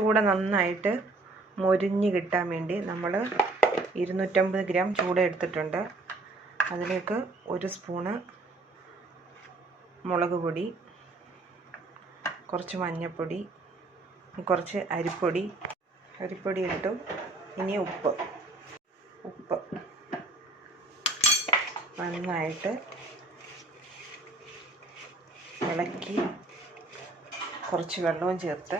ചൂട നന്നായിട്ട് മൊരിഞ്ഞ് കിട്ടാൻ വേണ്ടി നമ്മൾ 250 ഗ്രാം ചൂട എടുത്തിട്ടുണ്ട്. അതിലേക്ക് 1 സ്പൂണ് മുളക് പൊടി, കുറച്ച് മഞ്ഞൾപ്പൊടി, കുറച്ച് അരിപ്പൊടി ഇട്ടു. ഇനി ഉപ്പ് നന്നായിട്ട് ഇളക്കി കുറച്ച് വെള്ളവും ചേർത്ത്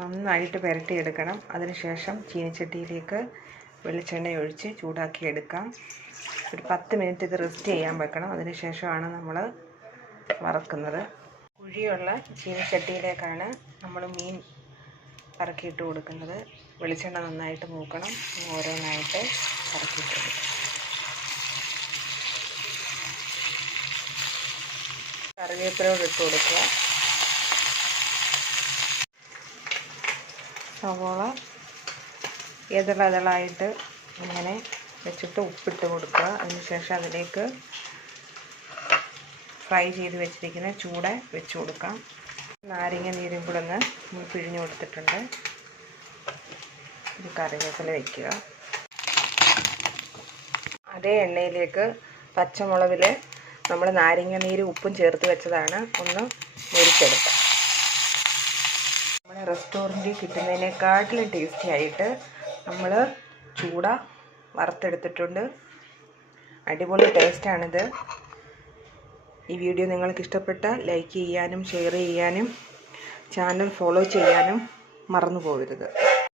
നന്നായിട്ട് പുരട്ടിയെടുക്കണം. അതിനുശേഷം ചീനിച്ചട്ടിയിലേക്ക് വെളിച്ചെണ്ണ ഒഴിച്ച് ചൂടാക്കി എടുക്കാം. ഒരു 10 മിനിറ്റ് ഇത് റെസ്റ്റ് ചെയ്യാൻ വെക്കണം. അതിനുശേഷമാണ് നമ്മൾ വറക്കുന്നത്. കുഴിയുള്ള ചീനിച്ചട്ടിയിലേക്കാണ് നമ്മൾ മീൻ പറക്കിയിട്ട് കൊടുക്കുന്നത്. വെളിച്ചെണ്ണ നന്നായിട്ട് മൂക്കണം. ഓരോന്നായിട്ട് പറക്കിയിട്ട് കൊടുക്കും. കറിവേപ്പിലയോട് ഇട്ട് കൊടുക്കുക. സവോള ഇതളായിട്ട് ഇങ്ങനെ വെച്ചിട്ട് ഉപ്പിട്ട് കൊടുക്കുക. അതിനുശേഷം അതിലേക്ക് ഫ്രൈ ചെയ്ത് വെച്ചിരിക്കുന്ന ചൂട വെച്ച് കൊടുക്കാം. നാരങ്ങ നീരും കൂടെ ഒന്ന് പിഴിഞ്ഞ് കൊടുത്തിട്ടുണ്ട്. ഇത് കറിവേപ്പില വയ്ക്കുക. അതേ എണ്ണയിലേക്ക് പച്ചമുളകിൽ നമ്മൾ നാരങ്ങ നീര് ഉപ്പും ചേർത്ത് വെച്ചതാണ് ഒന്ന് മുരിച്ചെടുക്കുക. നമ്മുടെ റെസ്റ്റോറൻറ്റിൽ കിട്ടുന്നതിനേക്കാട്ടിലും ടേസ്റ്റി ആയിട്ട് നമ്മൾ ചൂട വറുത്തെടുത്തിട്ടുണ്ട്. അടിപൊളി ടേസ്റ്റാണിത്. ഈ വീഡിയോ നിങ്ങൾക്ക് ഇഷ്ടപ്പെട്ടാൽ ലൈക്ക് ചെയ്യാനും ഷെയർ ചെയ്യാനും ചാനൽ ഫോളോ ചെയ്യാനും മറന്നു പോകരുത്.